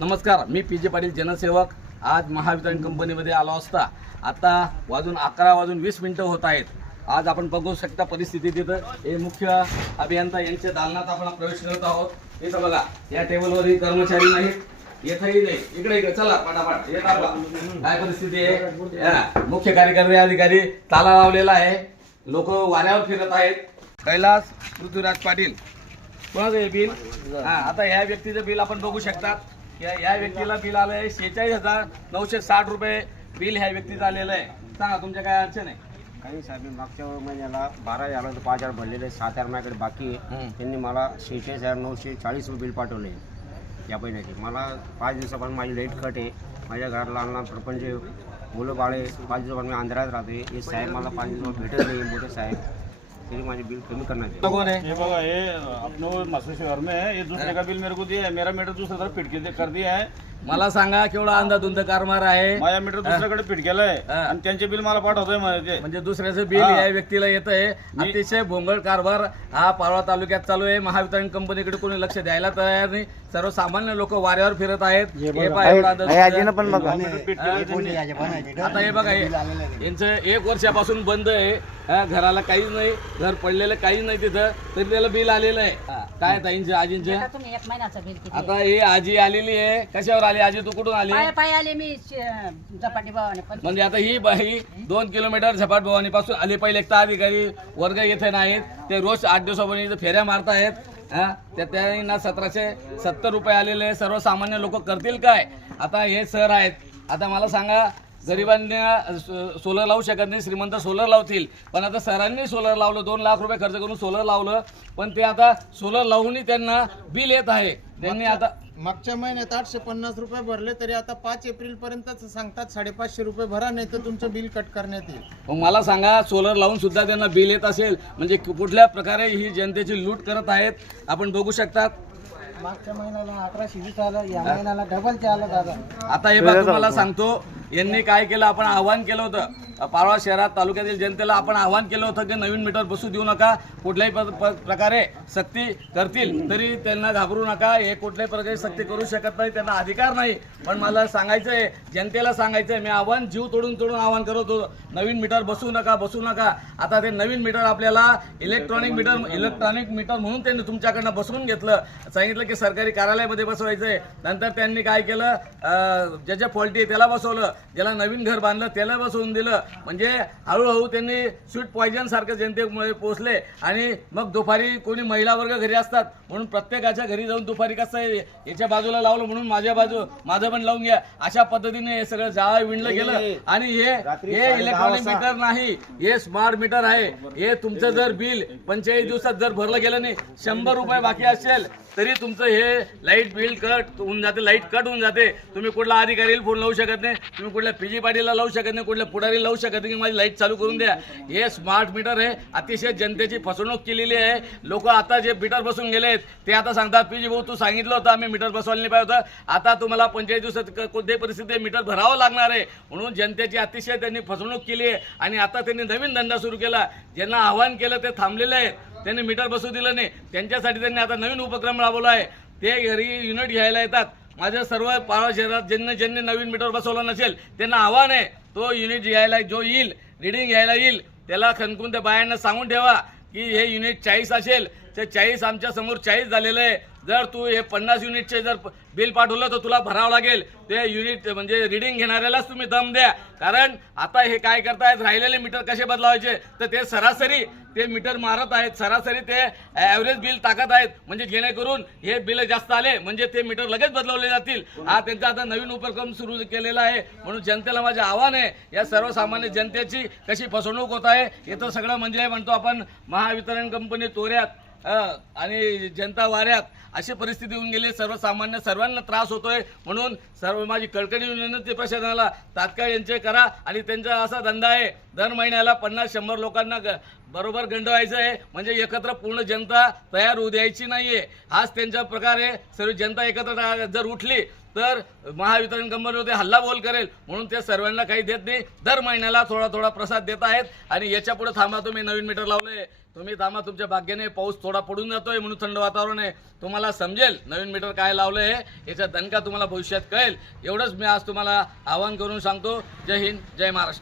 नमस्कार, मी पी जे पाटील जनसेवक. आज महावितरण कंपनीमध्ये आलो असता आता वाजून 11:20 होत आहेत. आज आपण बघू शकता परिस्थिती तिथं. हे मुख्य अभियंता यांच्या दालनात आपण प्रवेश करत आहोत. इथं बघा, या टेबलवरही कर्मचारी नाहीत, येथही नाही. इकडे इकडे चला पटापट येत आपला. काय परिस्थिती आहे? मुख्य कार्यकारी अधिकारी ताला लावलेला आहे, लोक वाऱ्यावर फिरत आहेत. कैलास पृथ्वीराज पाटील कोणाचं हे बिल? आता या व्यक्तीचं बिल आपण बघू शकता. या व्यक्तीला बिल आलं आहे 46,960 रुपये बिल ह्या व्यक्तीचं आलेलं आहे. सांगा तुमच्या काय अडचण आहे? काही साहेब, मागच्या महिन्याला 12 तर 5,000 भरलेले, 7,000 माझ्याकडे बाकी आहे. त्यांनी मला 46,940 रुपये बिल पाठवले या महिन्याचे. मला 5 दिवसापासून माझी लाईट कट आहे. माझ्या घराला लहान प्रपंच मुलं बाळे 5 दिवसापासून मी अंधारात राहते. हे साहेब मला 5 दिवस भेटत नाही मोठे साहेब, तरी माझे बिल कमी करण्याचे. कौन है? ये बघा, ये अपने मास्टर शहर में है, ये दूसरे का बिल मेरे को दिया है. मेरा मीटर दूसरी तरफ फिट कर दिया है. मला सांगा केवढा अंधाधुंद कारभार आहे. माझा मीटर दुसऱ्याकडे फिट केलाय आणि त्यांचे बिल मला पाठवतोय म्हणजे. म्हणजे दुसऱ्याचं बिल या व्यक्तीला येत आहे. अतिशय भोंगळ कारभार हा पारोळा तालुक्यात चालू आहे. महावितरण कंपनीकडे कोणी लक्ष द्यायला तयार नाही. सर्वसामान्य लोक वाऱ्यावर फिरत आहेत. हे पहा, एवढा अंधाधुंद. पण बघा, आता हे बघा, यांचं 1 वर्षापासून बंद आहे. घराला काहीच नाही, घर पडलेलं काहीच नाही तिथं, तरी त्याला बिल आलेलं आहे. काय ताईंचे आजींचे? तुम्ही 1 महिन्याचं बिल किती? आता ही आजी आलेली आहे. कशावर आली आजी? तू कुठून आली? पाय आले मी झपाटी भावाने. पण म्हणजे आता ही बाई 2 किलोमीटर झपाट भवानी पासून आली. पहिले एक तर अधिकारी वर्ग येथे नाहीत, ते रोज 8 दिवसापर्यंत इथं फेऱ्या मारतायत. त्यांना 1770 रुपये आलेले. सर्वसामान्य लोक करतील काय? आता हे सर आहेत. आता मला सांगा, गरिबांना सोलर लावू शकत नाही, श्रीमंत सोलर लावतील. पण आता सरांनी सोलर लावलं, 2 लाख रुपये खर्च करून सोलर लावलं, पण ते आता सोलर लावूनही त्यांना बिल येत आहे. त्यांनी आता मागच्या महिन्यात 850 रुपये भरले, तरी आता 5 एप्रिल पर्यंत सांगतात 550 रुपये भरा, नाही तर तुमचं बिल कट करण्यात येईल. मग मला सांगा, सोलर लावून सुद्धा त्यांना बिल येत असेल म्हणजे कुठल्या प्रकारे ही जनतेची लूट करत आहेत आपण बघू शकतात. मागच्या महिन्याला 1120 आलं, या महिन्याला डबलचे आलं दादा. आता हे बघा, तुम्हाला सांगतो यांनी काय केलं. आपण आव्हान केलं होतं पारोळा शहरात तालुक्यातील जनतेला. आपण आव्हान केलं होतं की नवीन मीटर बसू देऊ नका, कुठल्याही प्रकारे सक्ती करतील तरी त्यांना घाबरू नका. हे कुठल्याही प्रकारे सक्ती करू शकत नाही, त्यांना अधिकार नाही. पण मला सांगायचं आहे, जनतेला सांगायचं आहे, मी आव्हान जीव तोडून आव्हान करत होतो, नवीन मीटर बसू नका. आता ते नवीन मीटर आपल्याला इलेक्ट्रॉनिक मीटर म्हणून त्यांनी तुमच्याकडनं बसवून घेतलं. सांगितलं की सरकारी कार्यालयामध्ये बसवायचं आहे. नंतर त्यांनी काय केलं, ज्याच्या फॉल्टी आहे त्याला बसवलं, ज्याला नवीन घर बांधलं त्याला बसवून दिलं. म्हणजे हळूहळू त्यांनी स्वीट पॉइझन सारखं जनतेमध्ये पोहोचले. आणि मग दुपारी कोणी महिला वर्ग घरी असतात म्हणून प्रत्येकाच्या घरी जाऊन दुपारी कसं आहे, याच्या बाजूला लावलं म्हणून माझं पण लावून घ्या, अशा पद्धतीने हे सगळं जाळं विणलं गेलं. आणि हे इलेक्ट्रॉनिक मीटर नाही, हे स्मार्ट मीटर आहे. हे तुमचं जर बिल 45 दिवसात जर भरलं गेलं नाही, 100 रुपये बाकी असेल तरी तुमचं हे लाईट बिल कट होऊन जाते. लाईट कट होऊन जाते. तुम्ही कुठला अधिकारीला फोन लावू शकत नाही, तुम्ही कुठल्या पी जी पाटीलला लावू शकत नाही, कुठल्या पुढारी लावू शकत नाही की माझी लाईट चालू करून द्या. हे स्मार्ट मीटर आहे. अतिशय जनतेची फसवणूक केलेली आहे. लोक आता जे मीटर बसून गेलेत ते आता सांगतात, पी जी भाऊ तू सांगितलं होतं आम्ही मीटर बसवायला नाही पाहिजे होतं, आता तुम्हाला 45 दिवसात कोणत्याही परिस्थितीत मीटर भरावं लागणार आहे. म्हणून जनतेची अतिशय त्यांनी फसवणूक केली आहे. आणि आता त्यांनी नवीन धंदा सुरू केला. ज्यांना आव्हान केलं ते थांबलेले आहेत, त्यांनी मीटर बसू दिलं नाही. त्यांच्यासाठी त्यांनी आता नवीन उपक्रम राबवला आहे. ते घरी युनिट घ्यायला येतात. माझ्या सर्व पारोळा शहरात ज्यांनी नवीन मीटर बसवलं नसेल त्यांना आव्हान आहे, तो युनिट घ्यायला जो येईल, रिडिंग घ्यायला येईल, त्याला खणकून त्या बायांना सांगून ठेवा की हे युनिट 40 असेल, ते 40 आमच्या समोर 40 झालेलं आहे. जर तू हे 50 युनिटचे जर बिल पाठवलं तर तुला भरावं लागेल. ते युनिट म्हणजे रिडिंग घेणाऱ्यालाच तुम्ही दम द्या. कारण आता हे काय करतायत, राहिलेले मीटर कसे बदलावायचे तर ते सरासरी ते मीटर मारत आहेत, सरासरी ते ॲव्हरेज बिल टाकत आहेत. म्हणजे जेणेकरून हे बिल जास्त आले म्हणजे ते मीटर लगेच बदलवले जातील. हा त्यांचा आता नवीन उपक्रम सुरू केलेला आहे. म्हणून जनतेला माझे आव्हान आहे, या सर्वसामान्य जनतेची कशी फसवणूक होत आहे येतं सगळं म्हणजे म्हणतो आपण महावितरण कंपनी तोऱ्यात आणि जनता वाऱ्यात अशी परिस्थिती होऊन गेली. सर्वसामान्य सर्वांना त्रास होतोय. म्हणून सर्व माझी कळकळी विनंती प्रशासनाला, तात्काळ यांचे करा. आणि त्यांचा असा धंदा आहे, दर महिन्याला 50-100 लोकांना बरोबर गंडवायचं आहे. म्हणजे एकत्र पूर्ण जनता तयार होऊ द्यायची नाहीये. हाच त्यांचा प्रकार आहे. सर्व जनता एकत्र जर उठली तर महावितरण कंपनीमध्ये हल्लाबोल करेल. म्हणून ते सर्वांना काही देत नाही. दर महिन्याला थोडा प्रसाद देत आहेत. आणि याच्या पुढे थांबा, तुम्ही नवीन मीटर लावले तुम्ही थांबा, तुमच्या भाग्याने पाऊस थोडा पडून जातोय म्हणून थंड वातावरण आहे. तुम्हाला समजेल नवीन मीटर काय लावलंय याचा दणका तुम्हाला भविष्यात कळेल. एवढंच मी आज तुम्हाला आवाहन करून सांगतो. जय हिंद, जय महाराष्ट्र.